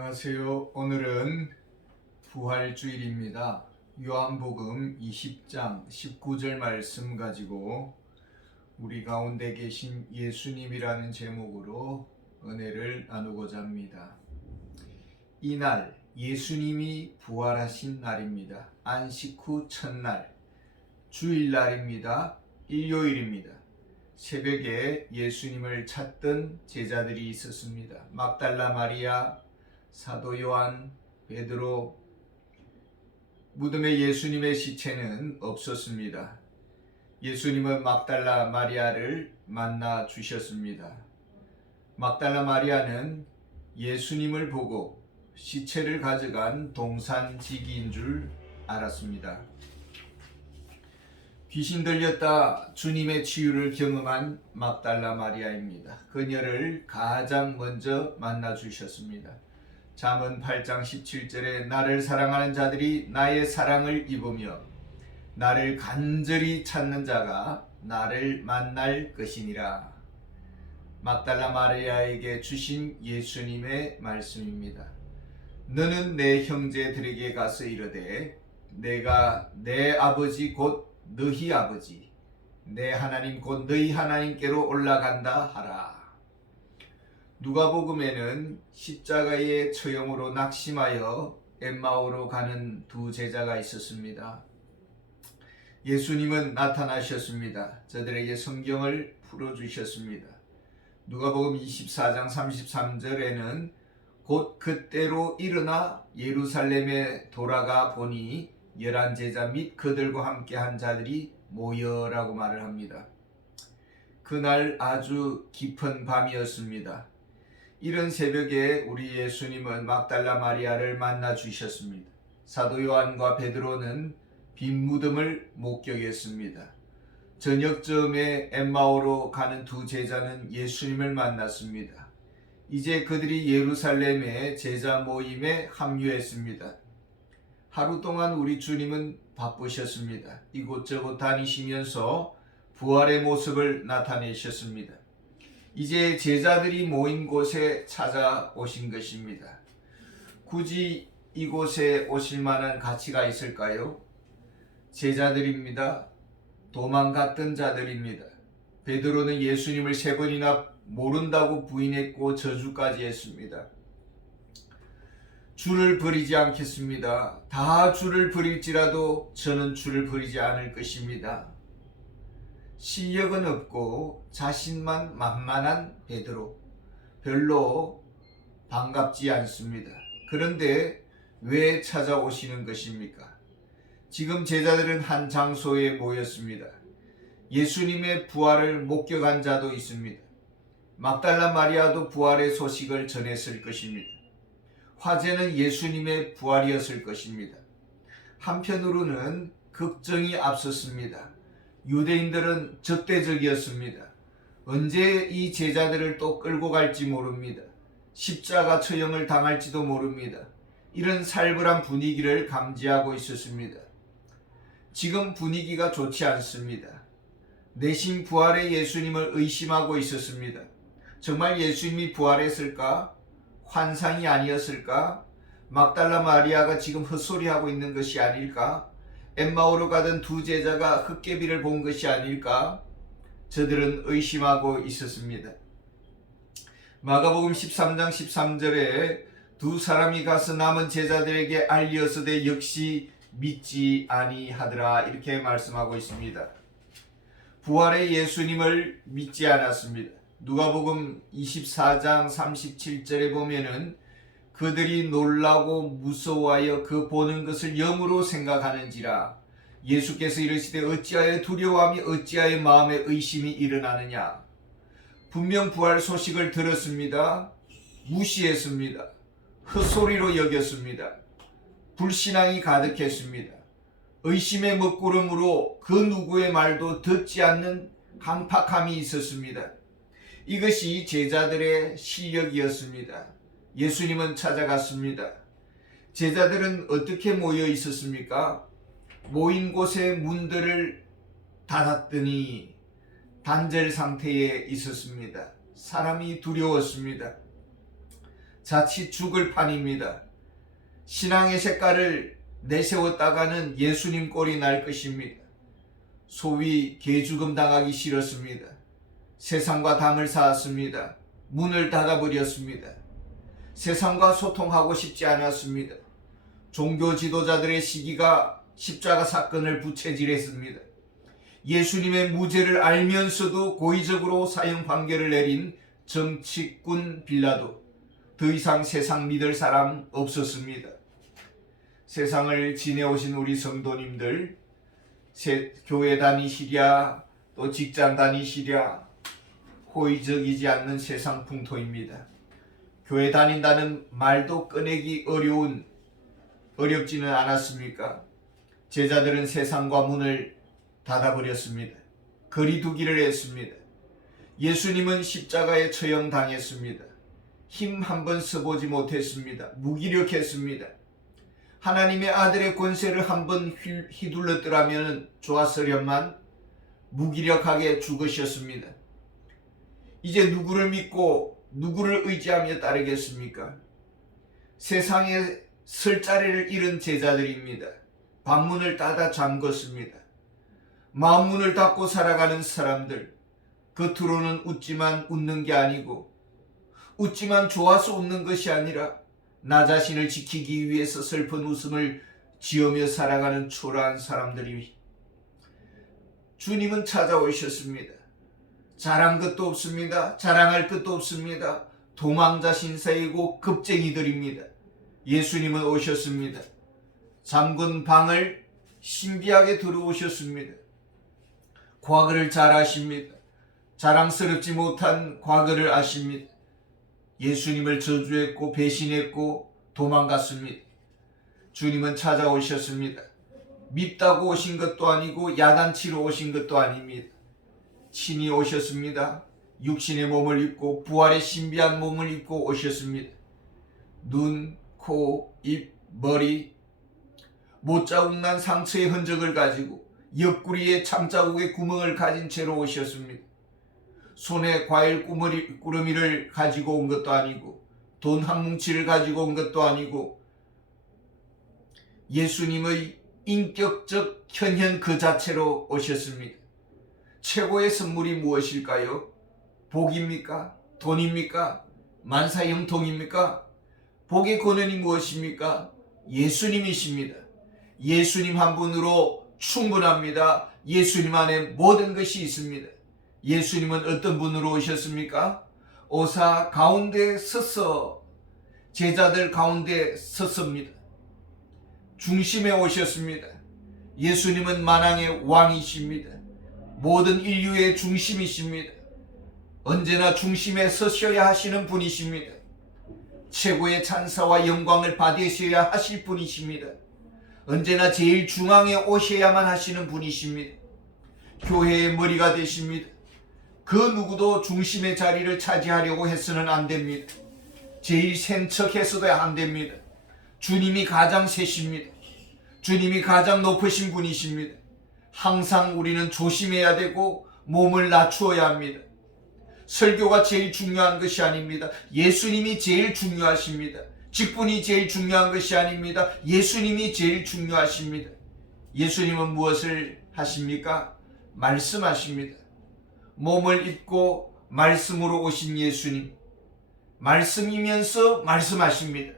안녕하세요. 오늘은 부활주일입니다. 요한복음 20장 19절 말씀 가지고 우리 가운데 계신 예수님이라는 제목으로 은혜를 나누고자 합니다. 이날 예수님이 부활하신 날입니다. 안식 후 첫날, 주일날입니다. 일요일입니다. 새벽에 예수님을 찾던 제자들이 있었습니다. 막달라 마리아, 사도 요한, 베드로. 무덤에 예수님의 시체는 없었습니다. 예수님은 막달라 마리아를 만나 주셨습니다. 막달라 마리아는 예수님을 보고 시체를 가져간 동산지기인 줄 알았습니다. 귀신 들렸다 주님의 치유를 경험한 막달라 마리아입니다. 그녀를 가장 먼저 만나 주셨습니다. 잠언 8장 17절에 나를 사랑하는 자들이 나의 사랑을 입으며 나를 간절히 찾는 자가 나를 만날 것이니라. 막달라 마리아에게 주신 예수님의 말씀입니다. 너는 내 형제들에게 가서 이르되 내가 내 아버지 곧 너희 아버지 내 하나님 곧 너희 하나님께로 올라간다 하라. 누가복음에는 십자가의 처형으로 낙심하여 엠마오로 가는 두 제자가 있었습니다. 예수님은 나타나셨습니다. 저들에게 성경을 풀어주셨습니다. 누가복음 24장 33절에는 곧 그때로 일어나 예루살렘에 돌아가 보니 11제자 및 그들과 함께 한 자들이 모여라고 말을 합니다. 그날 아주 깊은 밤이었습니다. 이른 새벽에 우리 예수님은 막달라 마리아를 만나 주셨습니다. 사도 요한과 베드로는 빈 무덤을 목격했습니다. 저녁쯤에 엠마오로 가는 두 제자는 예수님을 만났습니다. 이제 그들이 예루살렘의 제자 모임에 합류했습니다. 하루 동안 우리 주님은 바쁘셨습니다. 이곳저곳 다니시면서 부활의 모습을 나타내셨습니다. 이제 제자들이 모인 곳에 찾아오신 것입니다. 굳이 이곳에 오실 만한 가치가 있을까요? 제자들입니다. 도망갔던 자들입니다. 베드로는 예수님을 3번이나 모른다고 부인했고 저주까지 했습니다. 주를 버리지 않겠습니다. 다 주를 버릴지라도 저는 주를 버리지 않을 것입니다. 실력은 없고 자신만 만만한 베드로, 별로 반갑지 않습니다. 그런데 왜 찾아오시는 것입니까? 지금 제자들은 한 장소에 모였습니다. 예수님의 부활을 목격한 자도 있습니다. 막달라 마리아도 부활의 소식을 전했을 것입니다. 화제는 예수님의 부활이었을 것입니다. 한편으로는 걱정이 앞섰습니다. 유대인들은 적대적이었습니다. 언제 이 제자들을 또 끌고 갈지 모릅니다. 십자가 처형을 당할지도 모릅니다. 이런 살벌한 분위기를 감지하고 있었습니다. 지금 분위기가 좋지 않습니다. 내심 부활의 예수님을 의심하고 있었습니다. 정말 예수님이 부활했을까? 환상이 아니었을까? 막달라 마리아가 지금 헛소리하고 있는 것이 아닐까? 엠마오로 가던 두 제자가 헛개비를 본 것이 아닐까? 저들은 의심하고 있었습니다. 마가복음 13장 13절에 두 사람이 가서 남은 제자들에게 알리었으되 역시 믿지 아니하더라 이렇게 말씀하고 있습니다. 부활의 예수님을 믿지 않았습니다. 누가복음 24장 37절에 보면은 그들이 놀라고 무서워하여 그 보는 것을 영으로 생각하는지라 예수께서 이르시되 어찌하여 두려워하며 어찌하여 마음에 의심이 일어나느냐. 분명 부활 소식을 들었습니다. 무시했습니다. 헛소리로 여겼습니다. 불신앙이 가득했습니다. 의심의 먹구름으로 그 누구의 말도 듣지 않는 강팍함이 있었습니다. 이것이 제자들의 실력이었습니다. 예수님은 찾아갔습니다. 제자들은 어떻게 모여 있었습니까? 모인 곳의 문들을 닫았더니 단절 상태에 있었습니다. 사람이 두려웠습니다. 자칫 죽을 판입니다. 신앙의 색깔을 내세웠다가는 예수님 꼴이 날 것입니다. 소위 개죽음 당하기 싫었습니다. 세상과 담을 쌓았습니다. 문을 닫아버렸습니다. 세상과 소통하고 싶지 않았습니다. 종교 지도자들의 시기가 십자가 사건을 부채질했습니다. 예수님의 무죄를 알면서도 고의적으로 사형 판결을 내린 정치꾼 빌라도, 더 이상 세상 믿을 사람 없었습니다. 세상을 지내오신 우리 성도님들, 교회 다니시랴 또 직장 다니시랴 호의적이지 않는 세상 풍토입니다. 교회 다닌다는 말도 꺼내기 어렵지는 않았습니까? 제자들은 세상과 문을 닫아버렸습니다. 거리두기를 했습니다. 예수님은 십자가에 처형당했습니다. 힘 한번 써보지 못했습니다. 무기력했습니다. 하나님의 아들의 권세를 한번 휘둘렀더라면 좋았으련만 무기력하게 죽으셨습니다. 이제 누구를 믿고 누구를 의지하며 따르겠습니까? 세상에 설 자리를 잃은 제자들입니다. 방문을 닫아 잠궜습니다. 마음문을 닫고 살아가는 사람들, 겉으로는 웃지만 웃는 게 아니고, 웃지만 좋아서 웃는 것이 아니라 나 자신을 지키기 위해서 슬픈 웃음을 지으며 살아가는 초라한 사람들이, 주님은 찾아오셨습니다. 자랑 것도 없습니다. 자랑할 것도 없습니다. 도망자 신사이고 겁쟁이들입니다. 예수님은 오셨습니다. 잠근 방을 신비하게 들어오셨습니다. 과거를 잘 아십니다. 자랑스럽지 못한 과거를 아십니다. 예수님을 저주했고 배신했고 도망갔습니다. 주님은 찾아오셨습니다. 밉다고 오신 것도 아니고 야단치러 오신 것도 아닙니다. 친히 오셨습니다. 육신의 몸을 입고 부활의 신비한 몸을 입고 오셨습니다. 눈, 코, 입, 머리, 못자국 난 상처의 흔적을 가지고 옆구리에 참자국의 구멍을 가진 채로 오셨습니다. 손에 과일 꾸러미를 가지고 온 것도 아니고 돈 한 뭉치를 가지고 온 것도 아니고 예수님의 인격적 현현 그 자체로 오셨습니다. 최고의 선물이 무엇일까요? 복입니까? 돈입니까? 만사형통입니까? 복의 권한이 무엇입니까? 예수님이십니다. 예수님 한 분으로 충분합니다. 예수님 안에 모든 것이 있습니다. 예수님은 어떤 분으로 오셨습니까? 오사 가운데 서서 제자들 가운데 섰습니다. 중심에 오셨습니다. 예수님은 만왕의 왕이십니다. 모든 인류의 중심이십니다. 언제나 중심에 서셔야 하시는 분이십니다. 최고의 찬사와 영광을 받으셔야 하실 분이십니다. 언제나 제일 중앙에 오셔야만 하시는 분이십니다. 교회의 머리가 되십니다. 그 누구도 중심의 자리를 차지하려고 해서는 안 됩니다. 제일 센 척해서도 안 됩니다. 주님이 가장 세십니다. 주님이 가장 높으신 분이십니다. 항상 우리는 조심해야 되고 몸을 낮추어야 합니다. 설교가 제일 중요한 것이 아닙니다. 예수님이 제일 중요하십니다. 직분이 제일 중요한 것이 아닙니다. 예수님이 제일 중요하십니다. 예수님은 무엇을 하십니까? 말씀하십니다. 몸을 입고 말씀으로 오신 예수님, 말씀이면서 말씀하십니다.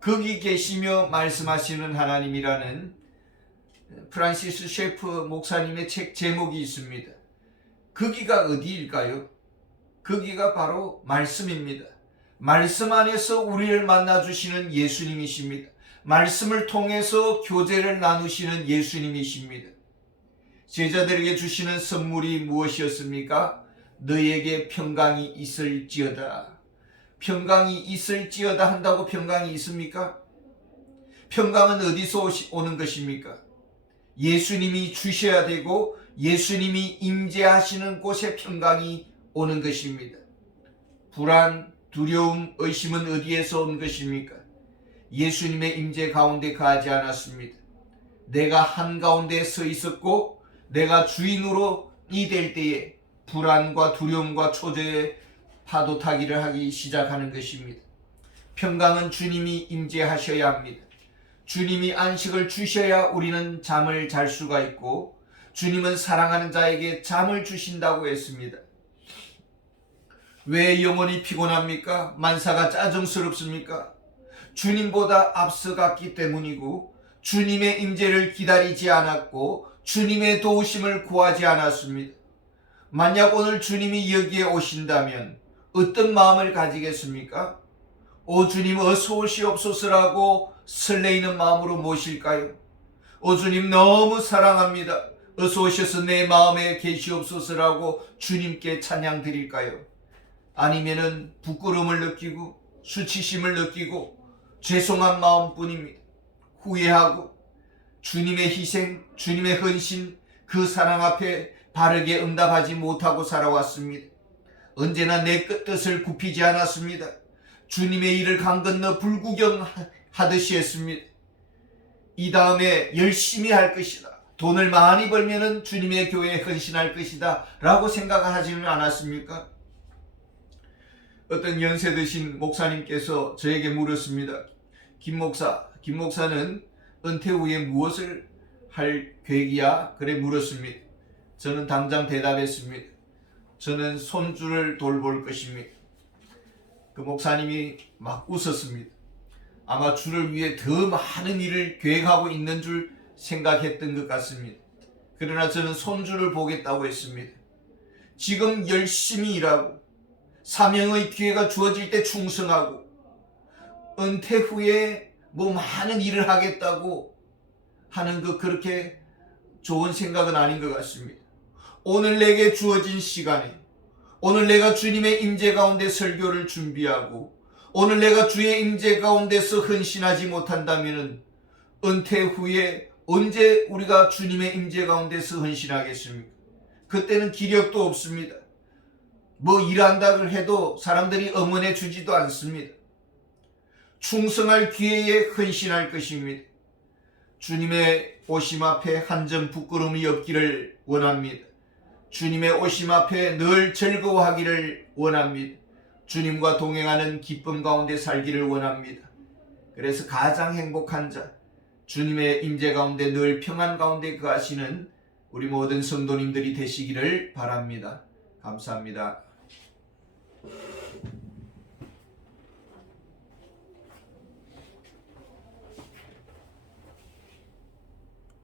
거기 계시며 말씀하시는 하나님이라는 프란시스 셰프 목사님의 책 제목이 있습니다. 거기가 어디일까요? 거기가 바로 말씀입니다. 말씀 안에서 우리를 만나주시는 예수님이십니다. 말씀을 통해서 교제를 나누시는 예수님이십니다. 제자들에게 주시는 선물이 무엇이었습니까? 너에게 평강이 있을지어다. 평강이 있을지어다 한다고 평강이 있습니까? 평강은 어디서 오는 것입니까? 예수님이 주셔야 되고 예수님이 임재하시는 곳에 평강이 오는 것입니다. 불안, 두려움, 의심은 어디에서 온 것입니까? 예수님의 임재 가운데 가지 않았습니다. 내가 한가운데 서 있었고 내가 주인으로 될 때에 불안과 두려움과 초조의 파도 타기를 하기 시작하는 것입니다. 평강은 주님이 임재하셔야 합니다. 주님이 안식을 주셔야 우리는 잠을 잘 수가 있고, 주님은 사랑하는 자에게 잠을 주신다고 했습니다. 왜 영혼이 피곤합니까? 만사가 짜증스럽습니까? 주님보다 앞서갔기 때문이고, 주님의 임재를 기다리지 않았고, 주님의 도우심을 구하지 않았습니다. 만약 오늘 주님이 여기에 오신다면 어떤 마음을 가지겠습니까? 오 주님 어서 오시옵소서라고 설레이는 마음으로 모실까요? 오 주님 너무 사랑합니다. 어서 오셔서 내 마음에 계시옵소서라고 주님께 찬양 드릴까요? 아니면은 부끄러움을 느끼고 수치심을 느끼고 죄송한 마음뿐입니다. 후회하고 주님의 희생, 주님의 헌신, 그 사랑 앞에 바르게 응답하지 못하고 살아왔습니다. 언제나 내 뜻을 굽히지 않았습니다. 주님의 일을 강 건너 불구경하듯이 했습니다. 이 다음에 열심히 할 것이다. 돈을 많이 벌면은 주님의 교회에 헌신할 것이다 라고 생각하지는 않았습니까? 어떤 연세 드신 목사님께서 저에게 물었습니다. 김 목사는 은퇴 후에 무엇을 할 계획이야? 그래 물었습니다. 저는 당장 대답했습니다. 저는 손주를 돌볼 것입니다. 그 목사님이 막 웃었습니다. 아마 주를 위해 더 많은 일을 계획하고 있는 줄 생각했던 것 같습니다. 그러나 저는 손주를 보겠다고 했습니다. 지금 열심히 일하고 사명의 기회가 주어질 때 충성하고 은퇴 후에 뭐 많은 일을 하겠다고 하는 거 그렇게 좋은 생각은 아닌 것 같습니다. 오늘 내게 주어진 시간에 오늘 내가 주님의 임재 가운데 설교를 준비하고 오늘 내가 주의 임재 가운데서 헌신하지 못한다면 은퇴 후에 언제 우리가 주님의 임재 가운데서 헌신하겠습니까? 그때는 기력도 없습니다. 뭐 일한다고 해도 사람들이 응원해 주지도 않습니다. 충성할 기회에 헌신할 것입니다. 주님의 오심 앞에 한 점 부끄러움이 없기를 원합니다. 주님의 오심 앞에 늘 즐거워하기를 원합니다. 주님과 동행하는 기쁨 가운데 살기를 원합니다. 그래서 가장 행복한 자, 주님의 임재 가운데 늘 평안 가운데 거하시는 우리 모든 성도님들이 되시기를 바랍니다. 감사합니다.